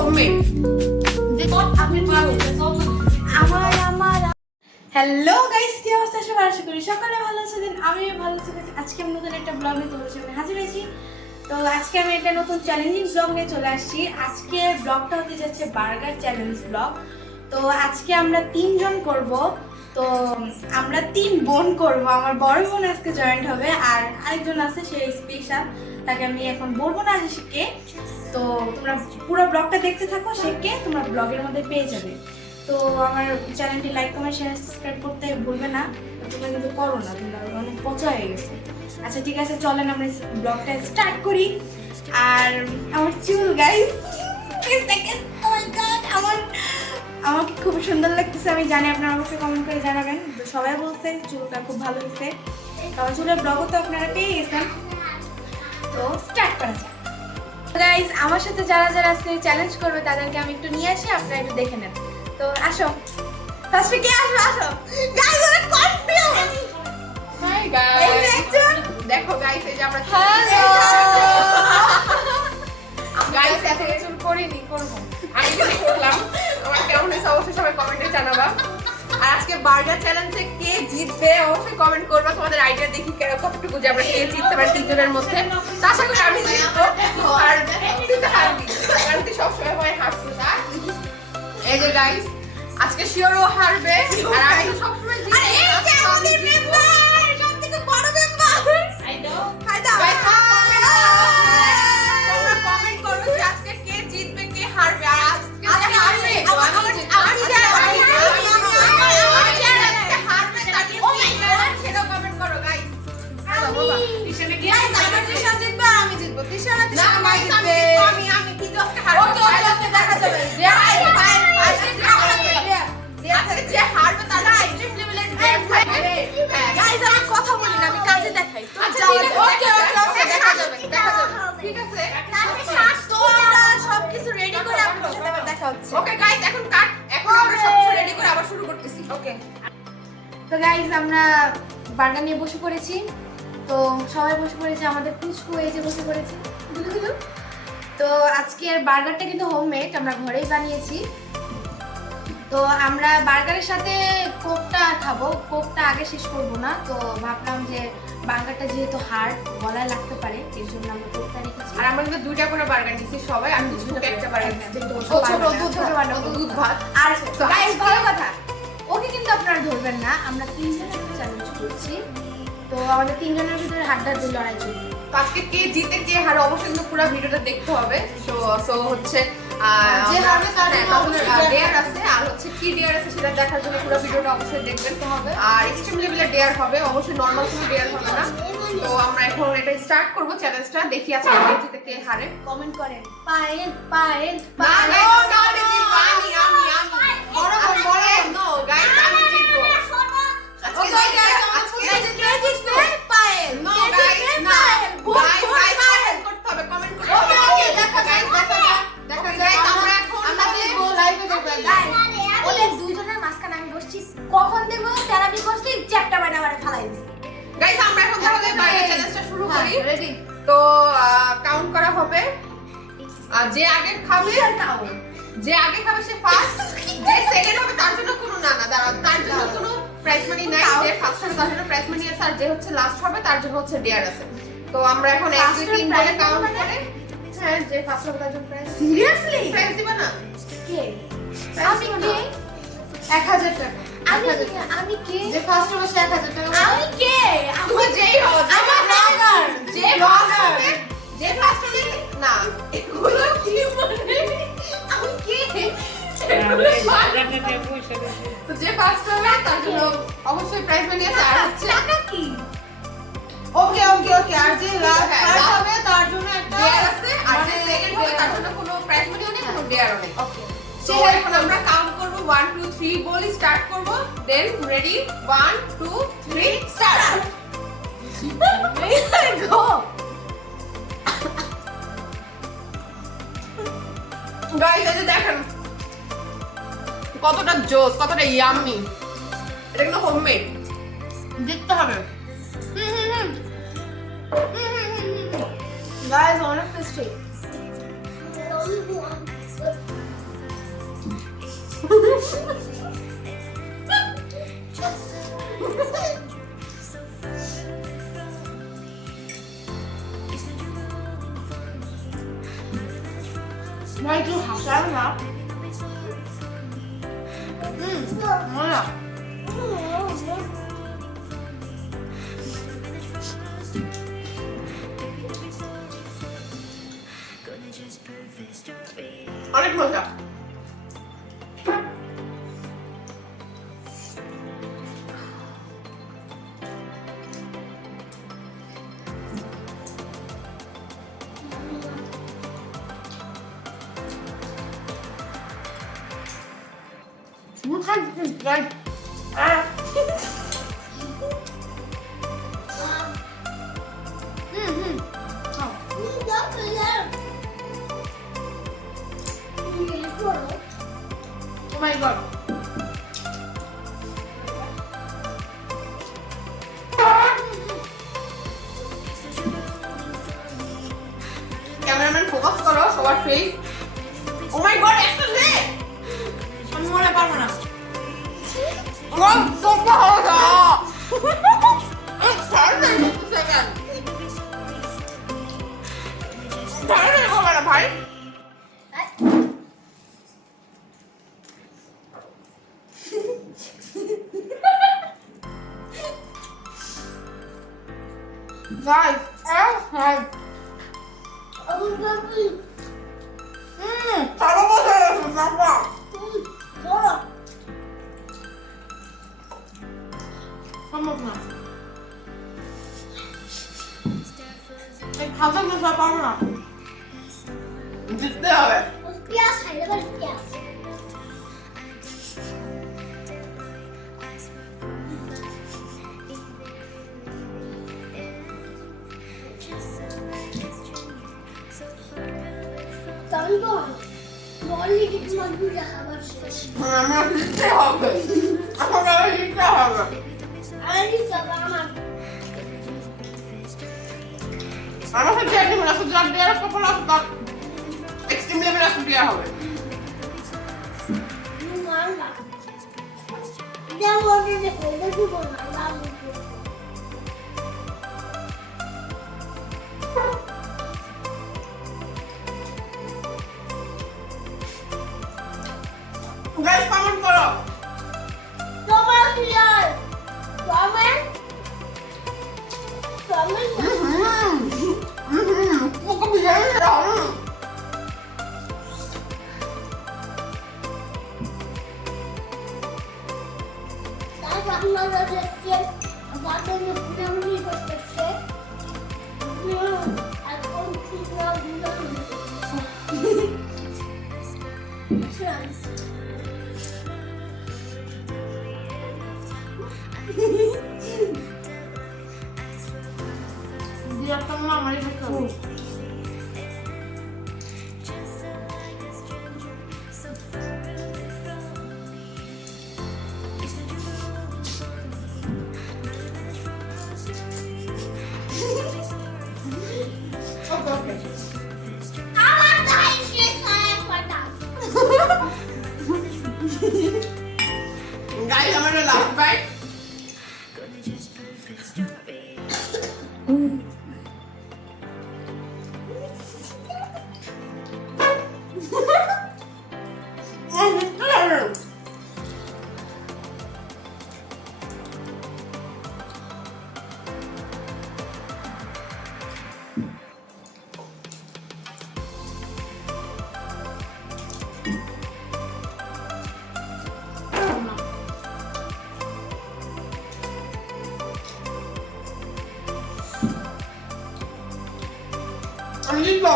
Homemade. Hello guys, কি অবস্থা সবার? আশা করি সকালে ভালো আছেন। আমি ভালো আছি। আজকে আমি নতুন একটা ব্লগ নিয়ে তোমাদের সামনে হাজির হয়েছি। তো আজকে আমি একটা নতুন চ্যালেঞ্জিং ব্লগ নিয়ে চলে আসছি। আজকে ব্লগটা হতে যাচ্ছে বার্গার চ্যালেঞ্জ ব্লগ। তো আজকে আমরা 3 জন করব। তো আমরা 3 বোন করব। আমার বড় বোন আজকে জয়েন্ট হবে, আর আরেকজন আছে, সে স্পেশাল, তাকে আমি এখন বলবো না যে সে কে। তো তোমরা পুরো ব্লগটা দেখতে থাকো, সে কে তোমরা ব্লগের মধ্যে পেয়ে যাবে। তো আমার চ্যানেলটি লাইক কমেন্ট শেয়ার সাবস্ক্রাইব করতে ভুলবে না। তোমরা কিন্তু করো না, তোমরা অনেক পচা হয়ে গেছে। আচ্ছা ঠিক আছে, চলেন আমরা ব্লগটা স্টার্ট করি। আর আমার চুল গাইস, আমাকে খুব সুন্দর লাগতেছে। আমি জানি আপনারা অবশ্যই কমেন্ট করে জানাবেন। তো সবাই বলছে চুলটা খুব ভালো হয়েছে। আমার চুলের ব্লগও তো আপনারা পেয়ে গেছেন। তো স্টার্ট করা যাক। গাইস, আমার সাথে যারা যারা আজকে চ্যালেঞ্জ করবে তাদেরকে আমি একটু নিয়ে আসি, আপনারা একটু দেখে নেন। তো আসো, ফার্স্টে কে আসবে? আসো গাইস, অনেক কনফিউজ। হাই গাইস, এই যে একজন দেখো গাইস, এই যে আমরা হ্যালো গাইস এত কিছু করিনি, করব। আমি কি করলাম, আমার কেমন হয়েছে অবশ্যই সবাই কমেন্টে জানাবা। আর আজকে বার্গার চ্যালেঞ্জে কে জিতবে অবশ্যই কমেন্ট করবা। তোমাদের আইডিয়া দেখি কতটুকু যে আমরা কে জিততে পারি তিনজনের মধ্যে। তো আশা করি আমি জিতবো, আর তুই তো হারবি, কারণ তুই সবসময় হয় হারছিস। এই যে গাইস, আজকে শিওর ও হারবে, আর আমি তো সবসময় জিতি। আরে এই যে আমাদের মেম্বার, সবথেকে বড় মেম্বার। আই নো হাই দাও। তোমরা কমেন্ট করো যে আজকে কে জিতবে কে হারবে। আর আজকে হারবে আমি জানি হারবে তাকে সেটাও কমেন্ট করো গাইস। টিশনে গিয়ে আমার টিশন জিতবে, আমি জিতবো। টিশন আর না টিশন গাইস, জিতবে। আমি কি দোস্তে হারবে। ওকে ওকে দেখা যাবে। আজকে যে হারবে তার এক্সট্রিম লেভেলের ড্যান্স থাকবে। গাইস, আমি কথা বলি না, আমি কাজে দেখাই। তো আচ্ছা যাও। ওকে ওকে দেখা যাবে ঠিক আছে। তোমরা সবকিছু রেডি করে আপনাদের সাথে আবার দেখা হচ্ছে। ওকে গাইস, এখন কাট। এখন আমরা সবকিছু রেডি করে আবার শুরু করতেছি। ওকে। তো গাইস, আমরা বার্গার নিয়ে বসে পড়েছি। তো সবাই বসে পড়েছে, আমাদের পুচকু এই যে বসে পড়েছে। তো আজকের বার্গারটা কিন্তু হোমমেড, আমরা ঘরেই বানিয়েছি। তো আমরা বার্গারের সাথে কোকটা খাবো। কোকটা আগে শেষ করবো না, তো ভাবলাম যে বার্গারটা যেহেতু হার্ড, গলায় লাগতে পারে, এর জন্য আমরা কোকটা রেখেছি। আর আমরা কিন্তু দুইটা করে বার্গার নিছি সবাই। আমি ছোট একটা বার্গার নিছি, দুধ ভাত। আর গাইস, ভালো কথা, ওকে কিন্তু আপনারা ধরবেন না, আমরা 3 জনের চ্যালেঞ্জ করছি। তো আমাদের 3 জনের ভিতরে হাড্ডাহাড্ডি লড়াই চলবে। তো আজকে কে জিতে কে হারে অবশ্যই কিন্তু পুরো ভিডিওটা দেখতে হবে। সো হচ্ছে যে হারবে তার জন্য অবশ্যই ডেয়ার আছে, আর হচ্ছে কি ডেয়ার আছে সেটা দেখার জন্য পুরো ভিডিওটা অবশ্যই দেখবেন তো হবে। আর এক্সট্রিম লেভেলের ডেয়ার হবে, অবশ্যই নরমাল কোনো ডেয়ার হবে না। তো আমরা এখন এটা স্টার্ট করব চ্যালেঞ্জটা। দেখি আজকে কে জিতে কে হারে। কমেন্ট করেন পায়েল পায়েল না পায়েল। গাইস, আমি জিতবো, আমি বড় নো গাইস, আমি জিতবো। আজকে ওকে গাইস, আজকে কে জিতবে? পায়েল। নো কে গাইস, জিতবে? না Payel. Vote vote guys, Payel. Comment করতে হবে, কমেন্ট করতে ওকে হবে। ওকে, দেখা গাইস যাক, দেখা যাক। দেখা গাইস, আমরা এখন আমাদের লাইভে দেখবেন গাইস। ওদের দুইজনের মাঝখানে আমি বসছি, কখন দেব তেরাবি করছি, চ্যাপটা বাইনা মানে ফালাই দিছি। গাইস, আমরা এখন তাহলে বার্গার চ্যালেঞ্জটা শুরু করি। রেডি? তো কাউন্ট করা হবে। যে আগে খাবে, যে আগে খাবে সে ফার্স্ট। যে সেকেন্ড হবে তার জন্য কোনো না দাঁড়াও, তার জন্য কোনো প্রাইজ মানি নাই। যে ফার্স্ট হবে তার জন্য প্রাইজ মানি আছে, আর যে হচ্ছে লাস্ট হবে তার জন্য হচ্ছে ডেয়ার আছে। তো আমরা এখন 1 2 3 বলে কাউন্ট করে, হ্যাঁ, যে ফার্স্ট হবে তার জন্য প্রাইজ। সিরিয়াসলি? প্রাইজ দিবা না? কে? আমি কে? 1000 টাকা। আমি কে? যে ফার্স্ট হবে সে 1000 টাকা। আমি কে? তুমি যেই হও, আমার ব্লগার। যে ফার্স্ট হবে, যে ফার্স্ট হবে না, এগুলো কি বলে? আমি কে? তো যে ফার্স্ট হবে তার জন্য অবশ্যই প্রাইজ মানি আছে, আর হচ্ছে টাকা কি? ওকে ওকে ওকে, আর যে লাস্ট হবে তার জন্য একটা ডেয়ার আছে, আর যে সেকেন্ড হবে তার জন্য কোনো প্রাইজ মানিও নেই, কোনো ডেয়ারও নেই। ওকে, সো এখন আমরা কাউন্ট করব, 1 2 3 বলি স্টার্ট করব। দেন রেডি, 1 2 3 স্টার্ট। গো। গাইস, এই যে দেখেন কতটা জোস, কতটা ইয়াম্মি। এটা কিন্তু হোমমেড, দেখতে হবে। গাইস, অনেক টেস্টি। ভাই একটু হাসার না মজা অনেক মজা Oh my god. Cameraman focus করো সবার ফেস ও মাই গড একটা লে আমি মনে পারবো না ও তো ভালো ভাই Guys, তারা বসে গেছে বাবা সম্ভব না এই খাবারগুলো সব পাবো না জিততে হবে আমরা জিততে হবে আমরা জিততে হবে আমার সাথে একদম রাসু ব্লাড দেওয়ার কপল আছে তার এক্সট্রিম লেভেল রাসু দেওয়া হবে গাইস কমেন্ট করো Muka bicara dong. Dia teman mereka tuh. Guys, I'm gonna laugh, right? I'm just go.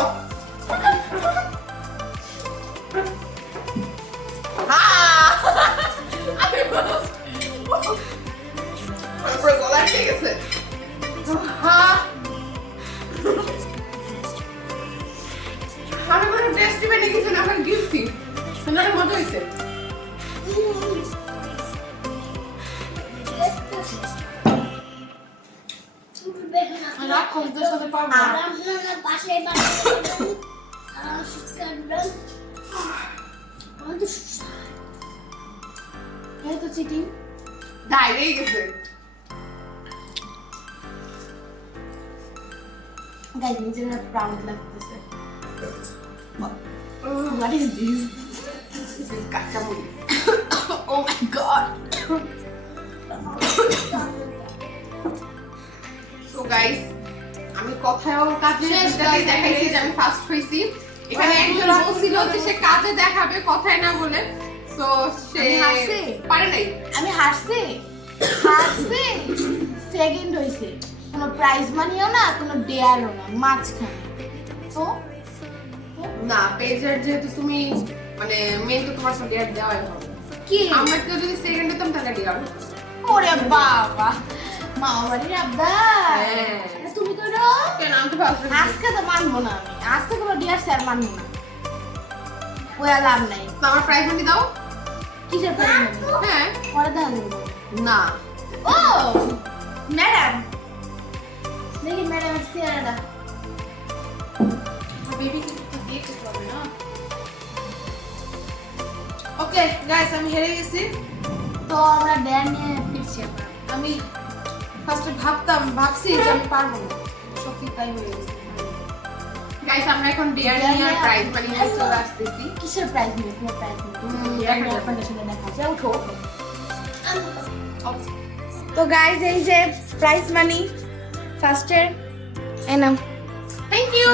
আমি কোনো টেস্ট দিবেন কিছু না এখন গিফটি সুন্দর মজা হয়েছে রাখ কমদের সাথে পাবো পাশে পাশে এই তো চিটিং। দাঁড়িয়ে গেছে। গাইস নিজের না প্রাউড লাগতেছে। What is this? This is কাঁচামরিচ। Oh my god. So guys, আমি কথায়ও কাজে দেখাইছি যে আমি ফার্স্ট হইছি। এখানে একজন বলছিল যে সে কাজে দেখাবে কথায় না বলে। সো সে পারে নাই। আমি হারছি সেকেন্ড হইছে, কোনো প্রাইজ মানিও না, কোনো ডেয়ারও না, মাঝখানে। তো না পেজের যেহেতু তুমি মানে মেন তো তোমার সাথে ডেয়ার দেওয়াই হবে। কি আমরা কেউ যদি সেকেন্ড হতাম তাহলে ডেয়ার হতো। ওরে বাবা, মা বাড়ির আবদার। হ্যাঁ। এটা তুমি করো কেন আমি তো ফার্স্ট আজকে তো মানবো না, আমি আজকে কোনো ডিয়ার স্যার মানবো না, ওই আর লাভ নাই। তো আমার প্রাইজ মানি দাও। কিসের প্রাইজ? হ্যাঁ। পরে দেখা যাবে। না। ও ম্যাডাম, দেখি ম্যাডামের চেহারাটা। বেবি কিছু দিতে হবে না। ওকে গাইস আমি হেরে গেছি। তো আমরা ড্যান নিয়ে ফিরছি আমরা। আমি ফার্স্টে ভাবছি যে আমি পারবো না, সত্যি তাই হয়ে গেছে। গাইস আমরা এখন ডেয়ার নিয়ে আর প্রাইজ মানি নিয়ে চলে আসতেছি। কিসের প্রাইজ নিয়ে? কোনো প্রাইজ নেই, ড্যান নিয়ে আপনাদের সঙ্গে দেখা হচ্ছে। উঠো। তো গাইস এই যে প্রাইজ মানি ফার্স্টের এনাম। Thank you.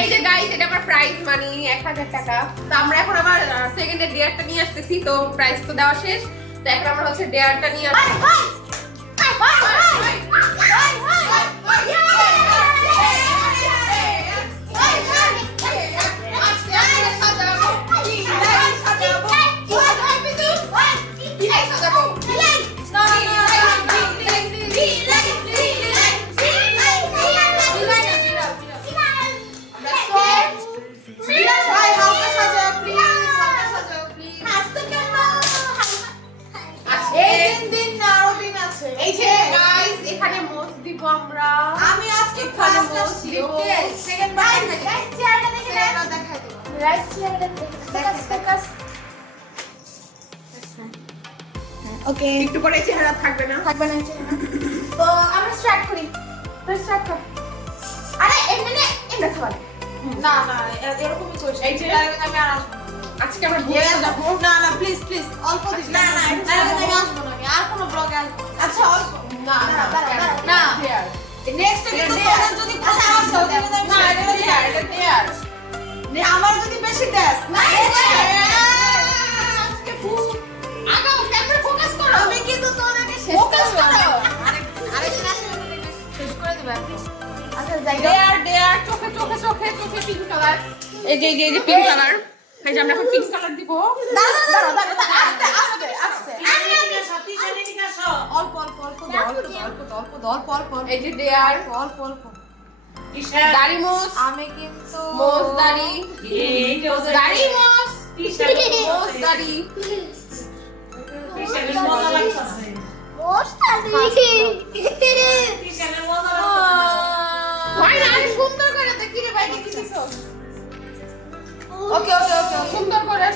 এই যে গাইস এটা আমার প্রাইজ মানি 1000 টাকা। তো আমরা এখন আবার সেকেন্ডের ডেয়ারটা নিয়ে আসতেছি। তো প্রাইজ তো দেওয়া শেষ। তো এখন আমরা হচ্ছে ডেয়ারটা নিয়ে আসছি। এই যে গাইস এখানে মোজ দিব আমরা। আমি আজকে এখানে ফার্স্ট মোজ আসছি, দিব। সেকেন্ড বার দেখাই চেহারাটা দেখে চেহারা দেখাই দেব। রাইট চেহারাটা দেখে ফোকাস। ওকে একটু পরে চেহারা থাকবে না। থাকবে না চেহারা। তো আমরা স্টার্ট করি। তো স্টার্ট কর। আরে এমনি এমনি খাবার। না না এরকমই করিস। এই যে আমি আর আসবো না। আজকে আমরা হেরে ঘুরতে যাবো। যাবো। না না প্লিজ প্লিজ অল্প দিস। না, না, এটা আমি ছাড়বো। আসবো না, আমি আর কোনো ব্লগে আসবো না। আচ্ছা অল্প। না না দাঁড়া, না। ডেয়ার। নেক্সট কিন্তু তোদের যদি আচ্ছা, আসো তাহলে আমি না এটা ডেয়ার, এটা ডেয়ার। আমার যদি বেশি দেস না আজকে খুব আগাও ক্যামেরা ফোকাস করো। আমি কিন্তু তোদেরকে শেষ ফোকাস করো। আরেকদিন আসলে তোদেরকে শেষ করে দেব একদম। আচ্ছা যাই হোক। ডেয়ার ডেয়ার চোখে চোখে চোখে চোখে পিঙ্ক কালার। এই যে পিঙ্ক কালার। এই যে আমরা এখন পিঙ্ক কালার দিব। আস্তে আস্তে আস্তে অল্প অল্প অল্প অল্প এই যে ডেয়ার অল্প অল্প দাড়ি মোজ আমি কিন্তু মোজ দাড়ি দাড়ি মোজ মোজ দাড়ি হয় না সুন্দর করে দেখি রে ভাই কি দিছো ওকে ওকে ওকে সুন্দর করে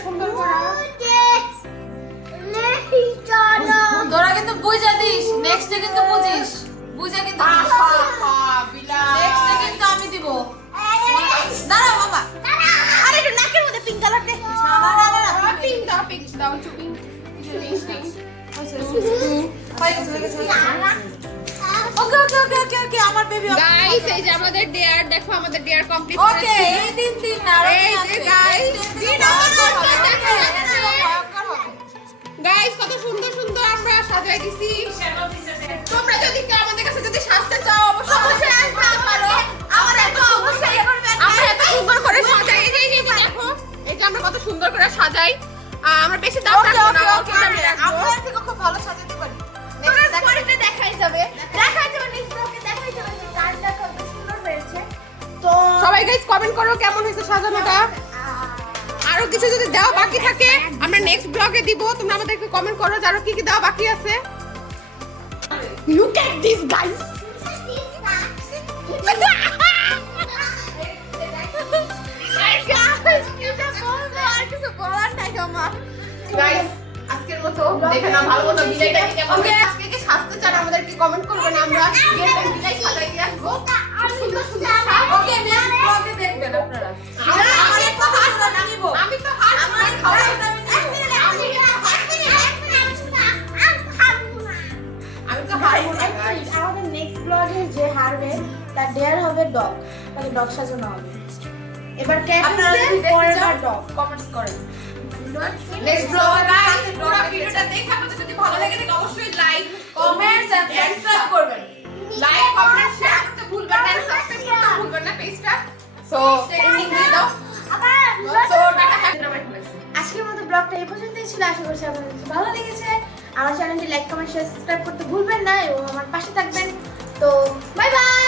তোরা কিন্তু বুঝা দিস নেক্সটে কিন্তু বুঝিস বুঝা কিন্তু দিস নেক্সটে কিন্তু আমি দিব দাঁড়া বাবা আরে একটু নাকের মধ্যে পিঙ্ক কালার দে। পিঙ্ক দাও চুপি ওকে ওকে ওকে ওকে ওকে আমার বেবি গাইস এই যে আমাদের ডেয়ার দেখো আমাদের ডেয়ার কমপ্লিট ওকে এই দিন না এই যে গাইস দিন গাইস কত সুন্দর সুন্দর আমরা সাজাই দিছি তোমরা যদি কেউ আমাদের কাছে যদি সাজতে চাও অবশ্যই আসতে পারো আমরা এত অবশ্যই আমরা এত সুন্দর করে সাজাই এই যে দেখো এই যে আমরা কত সুন্দর করে সাজাই আমরা বেশি দাম রাখবো না অল্প দামে রাখবো আমরা থেকে খুব ভালো সাজাতে পারি পরেরটা দেখাই যাবে নেক্সট ব্লগে দেখাই যাবে যে গানটা কত সুন্দর হয়েছে। তো সবাই গাইস কমেন্ট করো কেমন হয়েছে সাজানোটা আরো কিছু যদি দেওয়া বাকি থাকে আমরা নেক্সট ব্লগে দিব তোমরা আমাদেরকে কমেন্ট করো যে আরো কি কি দেওয়া বাকি আছে look at this guys guys আজকের মতো দেখে না ভালো ওকে আজকে কি স্বাস্থ্য চান আমাদেরকে কমেন্ট করবেন আমরা গেট এন্ট্রিটাই সাজাই দিয়ে আসবো সুন্দর সুন্দর ওকে নেক্সট ব্লগে দেখবেন আপনারা আমার একটা হাত আমি নিব আমি তো হাত আমার খাওয়া আমি তো হারবো না guys। আমাদের নেক্সট ব্লগে যে হারবে তার ডেয়ার হবে ডগ, তাকে ডগ সাজানো হবে। এবার ক্যাট আপনারা হচ্ছে যদি দেখতে পরের চান ডগ। কমেন্টস করেন নেক্সট ব্লগে গাইস পুরো ভিডিওটা দেখে আপনাদের যদি ভালো লাগে তাহলে অবশ্যই লাইক কমেন্টস এন্ড সাবস্ক্রাইব করবেন লাইক কমেন্ট শেয়ার করতে ভুলবেন না সাবস্ক্রাইব করতে ভুলবেন না পেজটা সো এন্ডিং দিয়ে দাও সো টাটা হ্যাপি নামাই ফেলেছি আজকের মতো ব্লগটা এই পর্যন্তই ছিল। আশা করছি আপনাদের কাছে ভালো লেগেছে। আমার চ্যানেলটি লাইক কমেন্ট শেয়ার সাবস্ক্রাইব করতে ভুলবেন না এবং আমার পাশে থাকবেন। তো বাই বাই।